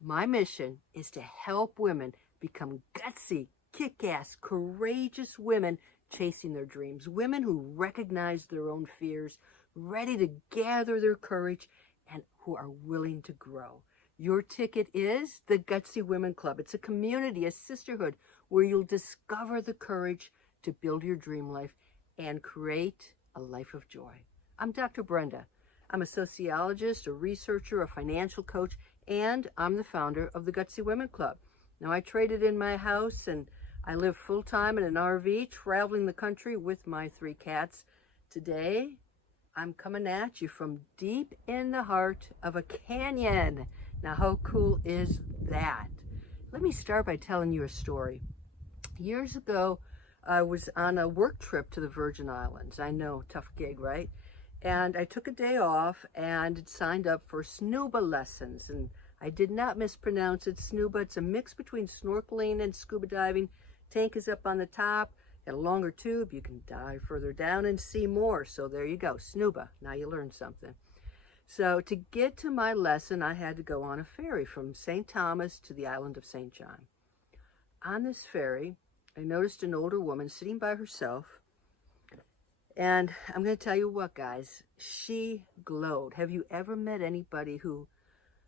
My mission is to help women become gutsy, kick-ass, courageous women chasing their dreams. Women who recognize their own fears, ready to gather their courage, and who are willing to grow. Your ticket is the Gutsy Women Club. It's a community, a sisterhood, where you'll discover the courage to build your dream life and create a life of joy. I'm Dr. Brenda. I'm a sociologist, a researcher, a financial coach, and I'm the founder of the Gutsy Women Club. Now, I traded in my house and I live full-time in an RV, traveling the country with my 3 cats. Today, I'm coming at you from deep in the heart of a canyon. Now, how cool is that? Let me start by telling you a story. Years ago, I was on a work trip to the Virgin Islands. I know, tough gig, right? And I took a day off and signed up for snuba lessons. And I did not mispronounce it, snuba. It's a mix between snorkeling and scuba diving. Tank is up on the top, got a longer tube. You can dive further down and see more. So there you go, snuba. Now you learned something. So to get to my lesson, I had to go on a ferry from St. Thomas to the island of St. John. On this ferry, I noticed an older woman sitting by herself. And I'm going to tell you what, guys, she glowed. Have you ever met anybody who,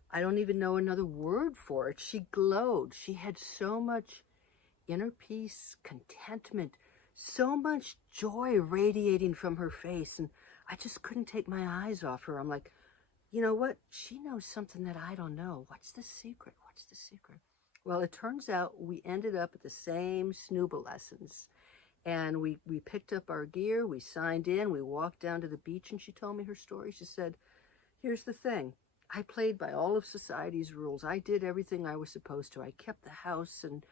I don't even know another word for it, she glowed. She had so much inner peace, contentment, so much joy radiating from her face. And I just couldn't take my eyes off her. I'm like, you know what? She knows something that I don't know. What's the secret? What's the secret? Well, it turns out we ended up at the same snuba lessons. And we picked up our gear, we signed in, we walked down to the beach, and she told me her story. She said, here's the thing. I played by all of society's rules. I did everything I was supposed to. I kept the house and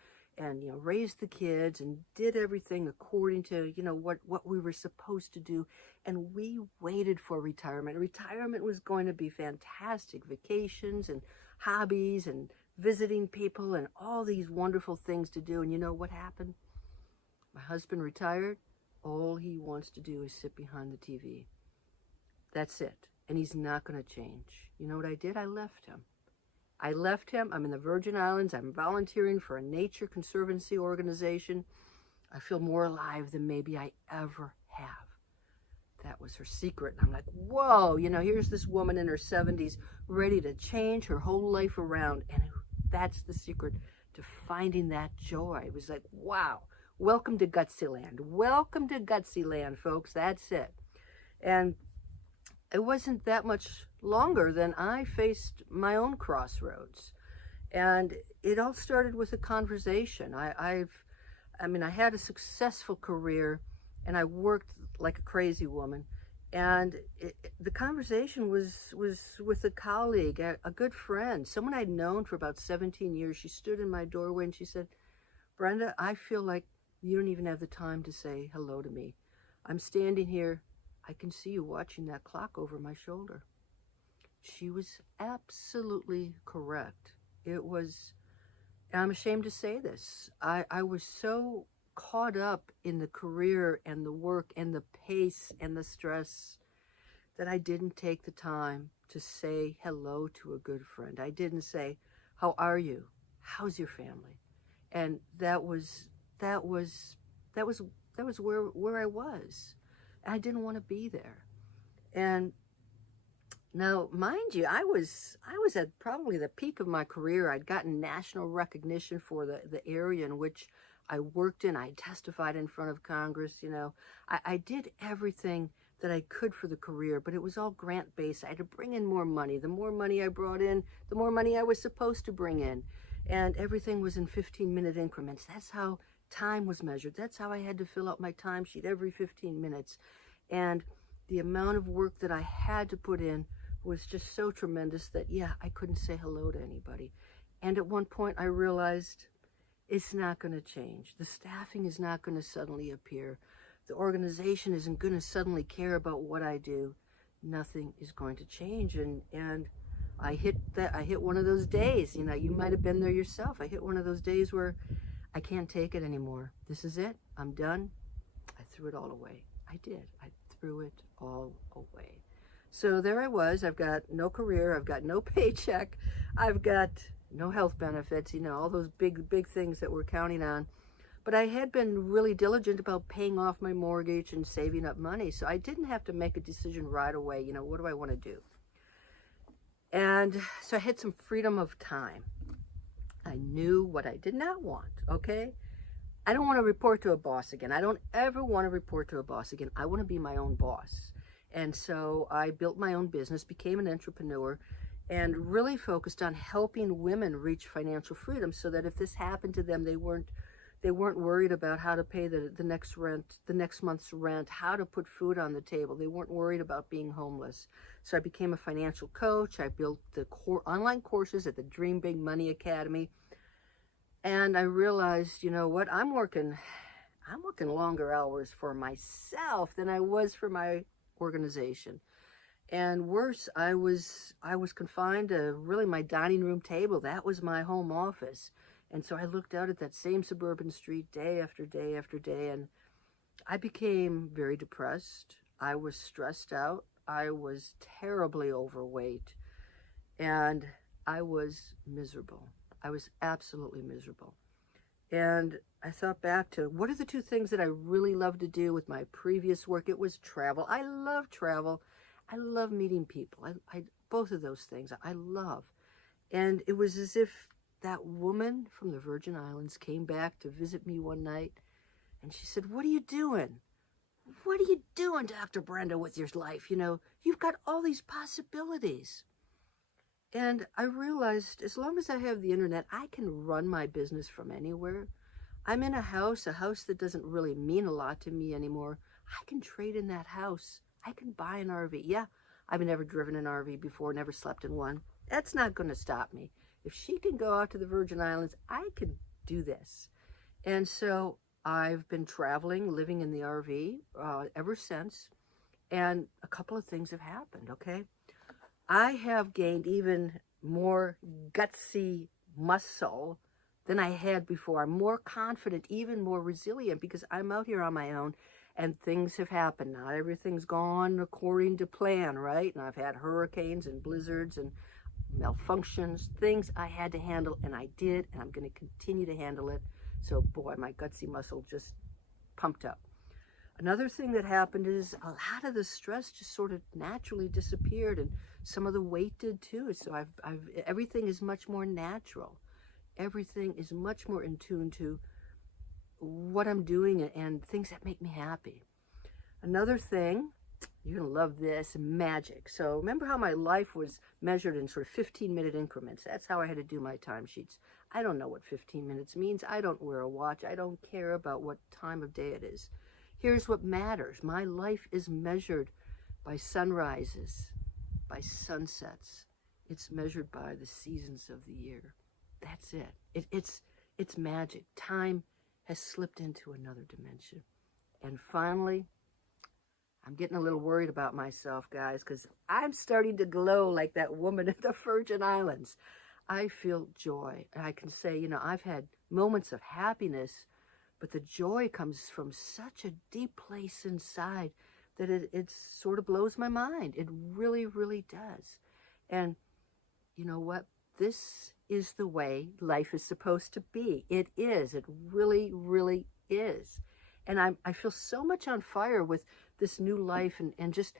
raised the kids and did everything according to, what we were supposed to do. And we waited for retirement. Retirement was going to be fantastic. Vacations and hobbies and visiting people and all these wonderful things to do. And you know what happened? My husband retired. All he wants to do is sit behind the TV. That's it. And he's not going to change. You know what I did? I left him. I'm in the Virgin Islands. I'm volunteering for a nature conservancy organization. I feel more alive than maybe I ever have. That was her secret. And I'm like, whoa, here's this woman in her 70s ready to change her whole life around. And that's the secret to finding that joy. It was like, wow. Welcome to Gutsy Land. Welcome to Gutsy Land, folks. That's it. And it wasn't that much longer than I faced my own crossroads. And it all started with a conversation. I had a successful career and I worked like a crazy woman. And the conversation was with a colleague, a good friend, someone I'd known for about 17 years. She stood in my doorway and she said, Brenda, I feel like you don't even have the time to say hello to me. I'm standing here. I can see you watching that clock over my shoulder. She was absolutely correct. I'm ashamed to say this. I was so caught up in the career and the work and the pace and the stress that I didn't take the time to say hello to a good friend. I didn't say, how are you? How's your family? And that was where I was. I didn't want to be there. And now, mind you, I was at probably the peak of my career. I'd gotten national recognition for the area in which I worked in. I testified in front of Congress. I did everything that I could for the career, but it was all grant-based. I had to bring in more money. The more money I brought in, the more money I was supposed to bring in. And everything was in 15-minute increments. That's how time was measured. That's how I had to fill out my timesheet every 15 minutes. And the amount of work that I had to put in was just so tremendous that, I couldn't say hello to anybody. And at one point I realized it's not going to change. The staffing is not going to suddenly appear. The organization isn't going to suddenly care about what I do. Nothing is going to change. And I hit one of those days, you might have been there yourself. I hit one of those days where I can't take it anymore. This is it. I'm done. I threw it all away. I did. I threw it all away. So there I was. I've got no career. I've got no paycheck. I've got no health benefits, you know, all those big things that we're counting on. But I had been really diligent about paying off my mortgage and saving up money. So I didn't have to make a decision right away. You know, what do I want to do? And so I had some freedom of time. I knew what I did not want, okay? I don't want to report to a boss again. I don't ever want to report to a boss again. I want to be my own boss. And so I built my own business, became an entrepreneur, and really focused on helping women reach financial freedom so that if this happened to them, they weren't worried about how to pay the next rent, the next month's rent, how to put food on the table. They weren't worried about being homeless. So I became a financial coach. I built the online courses at the Dream Big Money Academy. And I realized, you know what, I'm working longer hours for myself than I was for my organization. And worse, I was confined to really my dining room table. That was my home office. And so I looked out at that same suburban street day after day after day, and I became very depressed. I was stressed out. I was terribly overweight, and I was miserable. I was absolutely miserable. And I thought back to what are the two things that I really loved to do with my previous work? It was travel. I love travel. I love meeting people. I both of those things I love. And it was as if that woman from the Virgin Islands came back to visit me one night, and she said, "What are you doing? What are you doing, Dr. Brenda, with your life? You know, you've got all these possibilities." And I realized as long as I have the internet, I can run my business from anywhere. I'm in a house that doesn't really mean a lot to me anymore. I can trade in that house. I can buy an RV. Yeah, I've never driven an RV before, never slept in one. That's not going to stop me. If she can go out to the Virgin Islands, I can do this. And so I've been traveling, living in the RV ever since. And a couple of things have happened, okay? I have gained even more gutsy muscle than I had before. I'm more confident, even more resilient, because I'm out here on my own and things have happened. Not everything's gone according to plan, right? And I've had hurricanes and blizzards and malfunctions, things I had to handle, and I did, and I'm going to continue to handle it. So, boy, my gutsy muscle just pumped up. Another thing that happened is a lot of the stress just sort of naturally disappeared, and some of the weight did too. So everything is much more natural. Everything is much more in tune to what I'm doing and things that make me happy. Another thing, you're going to love this, magic. So remember how my life was measured in sort of 15-minute increments. That's how I had to do my timesheets. I don't know what 15 minutes means. I don't wear a watch. I don't care about what time of day it is. Here's what matters. My life is measured by sunrises, by sunsets. It's measured by the seasons of the year. That's it. It's magic. Time has slipped into another dimension. And finally, I'm getting a little worried about myself, guys, because I'm starting to glow like that woman at the Virgin Islands. I feel joy. I can say, you know, I've had moments of happiness, but the joy comes from such a deep place inside that it sort of blows my mind. It really, really does. And you know what? This is the way life is supposed to be. It is. It really, really is. And I feel so much on fire with this new life and just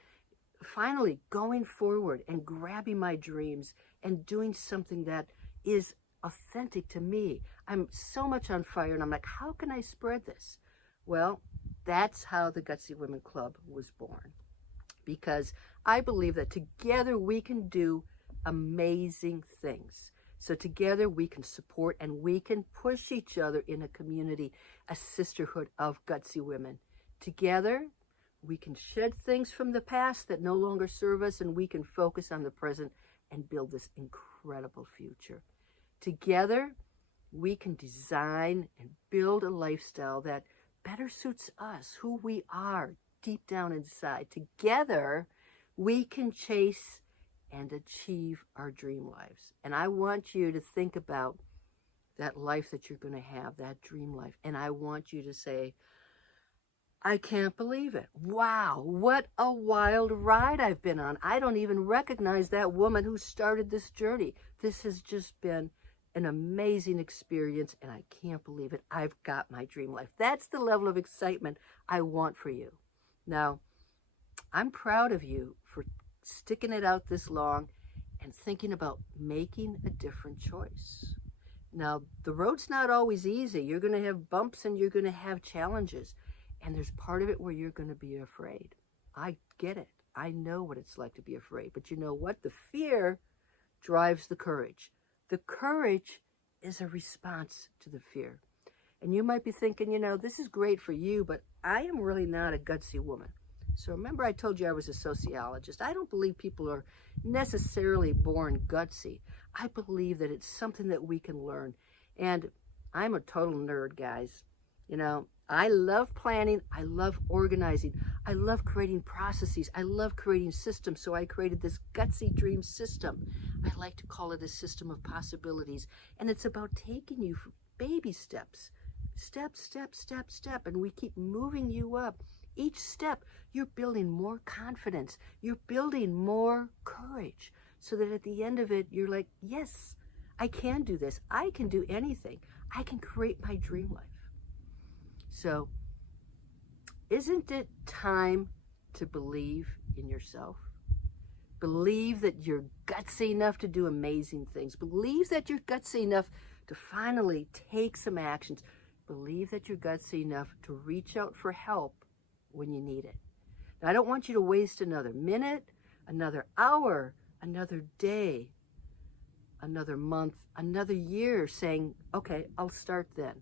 finally going forward and grabbing my dreams and doing something that is authentic to me. I'm so much on fire, and I'm like, how can I spread this? Well, that's how the Gutsy Women Club was born, because I believe that together we can do amazing things. So together we can support and we can push each other in a community, a sisterhood of gutsy women. Together we can shed things from the past that no longer serve us, and we can focus on the present and build this incredible future. Together we can design and build a lifestyle that better suits us, who we are deep down inside. Together we can chase and achieve our dream lives. And I want you to think about that life that you're going to have, that dream life. And I want you to say, I can't believe it. Wow, what a wild ride I've been on. I don't even recognize that woman who started this journey. This has just been an amazing experience, and I can't believe it. I've got my dream life. That's the level of excitement I want for you. Now, I'm proud of you for sticking it out this long and thinking about making a different choice. Now, the road's not always easy. You're going to have bumps and you're going to have challenges. And there's part of it where you're going to be afraid. I get it. I know what it's like to be afraid. But you know what? The fear drives the courage. The courage is a response to the fear. And you might be thinking, this is great for you, but I am really not a gutsy woman. So remember I told you I was a sociologist. I don't believe people are necessarily born gutsy. I believe that it's something that we can learn. And I'm a total nerd, guys. I love planning. I love organizing. I love creating processes. I love creating systems. So I created this Gutsy Dream system. I like to call it a system of possibilities. And it's about taking you for baby steps. Step, step, step, step. And we keep moving you up. Each step, you're building more confidence. You're building more courage. So that at the end of it, you're like, yes, I can do this. I can do anything. I can create my dream life. So, isn't it time to believe in yourself? Believe that you're gutsy enough to do amazing things. Believe that you're gutsy enough to finally take some actions. Believe that you're gutsy enough to reach out for help when you need it. Now, I don't want you to waste another minute, another hour, another day, another month, another year saying, okay, I'll start then.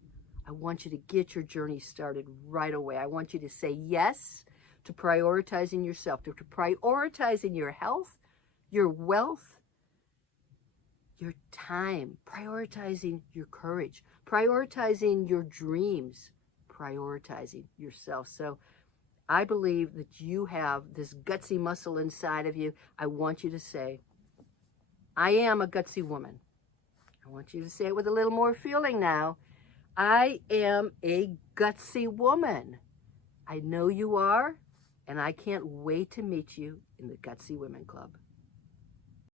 I want you to get your journey started right away. I want you to say yes to prioritizing yourself, to prioritizing your health, your wealth, your time, prioritizing your courage, prioritizing your dreams, prioritizing yourself. So I believe that you have this gutsy muscle inside of you. I want you to say, I am a gutsy woman. I want you to say it with a little more feeling now. I am a gutsy woman. I know you are, and I can't wait to meet you in the Gutsy Women Club.